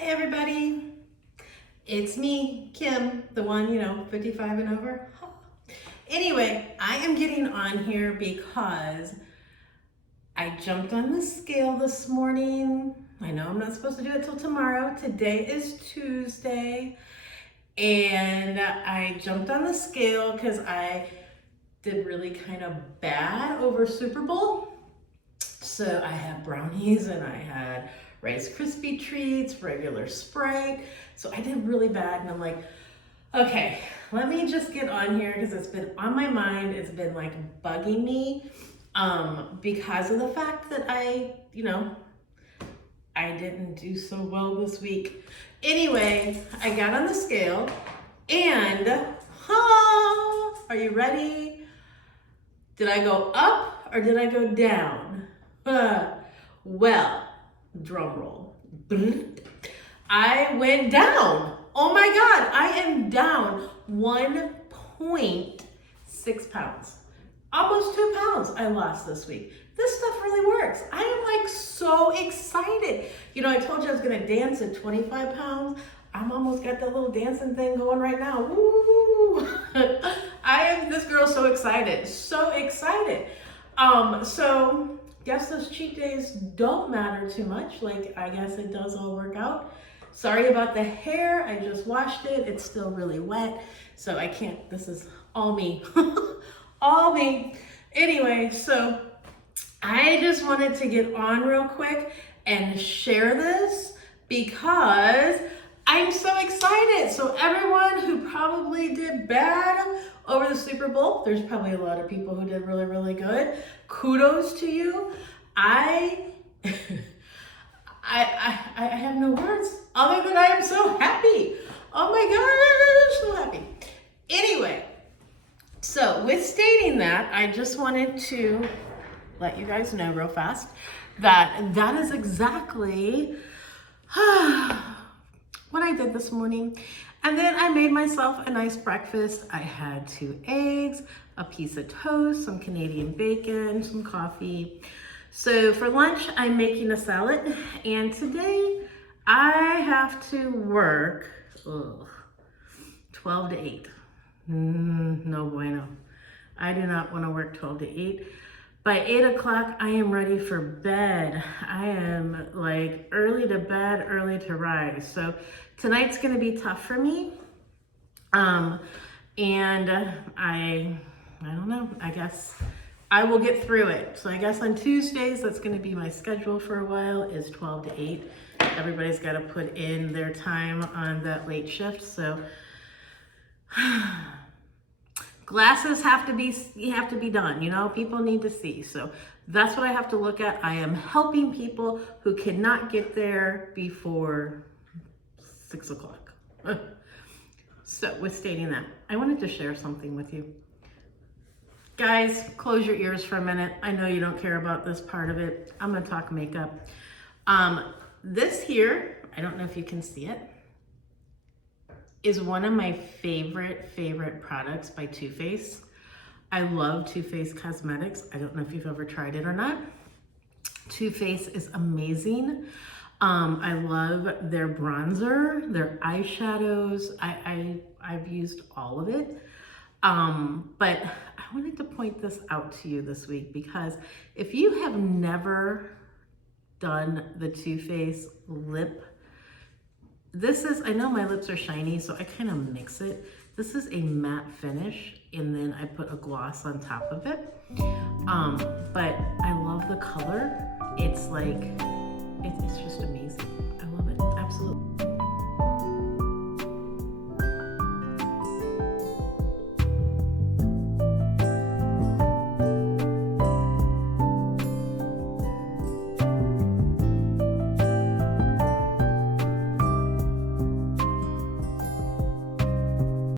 Hi everybody, it's me, Kim, the one, 55 and over. Anyway, I am getting on here because I jumped on the scale this morning. I know I'm not supposed to do it till tomorrow. Today is Tuesday, and I jumped on the scale because I did really kind of bad over Super Bowl. So I had brownies and I had Rice Krispie treats, regular Sprite. So I did really bad, and I'm like, okay, let me just get on here because it's been on my mind. It's been like bugging me because of the fact that I didn't do so well this week. Anyway, I got on the scale and, are you ready? Did I go up or did I go down? Well, drum roll. I went down. Oh my God, I am down 1.6 pounds. Almost 2 pounds I lost this week. This stuff really works. I am like so excited. I told you I was gonna dance at 25 pounds. I'm almost got that little dancing thing going right now. Woo! This girl's so excited, so excited. So guess those cheat days don't matter too much. Like, I guess it does all work out. Sorry about the hair. I just washed it. It's still really wet, so I can't, this is all me. All me. Anyway, so I just wanted to get on real quick and share this because I'm so excited. So everyone who probably did bad over the Super Bowl, there's probably a lot of people who did really, really good. Kudos to you. I have no words other than I am so happy. Oh my God, I'm so happy. Anyway, so with stating that, I just wanted to let you guys know real fast that that is exactly what I did this morning. And then I made myself a nice breakfast. I had 2 eggs, a piece of toast, some Canadian bacon, some coffee. So for lunch, I'm making a salad. And today I have to work 12 to 8. No bueno. I do not want to work 12 to 8. By 8 o'clock, I am ready for bed. I am like early to bed, early to rise. So tonight's going to be tough for me. I don't know, I guess I will get through it. So I guess on Tuesdays, that's going to be my schedule for a while, is 12 to 8. Everybody's got to put in their time on that late shift. So glasses have to be done, people need to see. So that's what I have to look at. I am helping people who cannot get there before 6 o'clock. So with stating that, I wanted to share something with you. Guys, close your ears for a minute. I know you don't care about this part of it. I'm gonna talk makeup. This here, I don't know if you can see it, is one of my favorite products by Too Faced. I love Too Faced Cosmetics. I don't know if you've ever tried it or not. Too Faced is amazing. I love their bronzer, their eyeshadows. I've used all of it. But I wanted to point this out to you this week because if you have never done the Too Faced lip, this is, I know my lips are shiny, so I kind of mix it. This is a matte finish, and then I put a gloss on top of it. But I love the color. It's like, it's just amazing.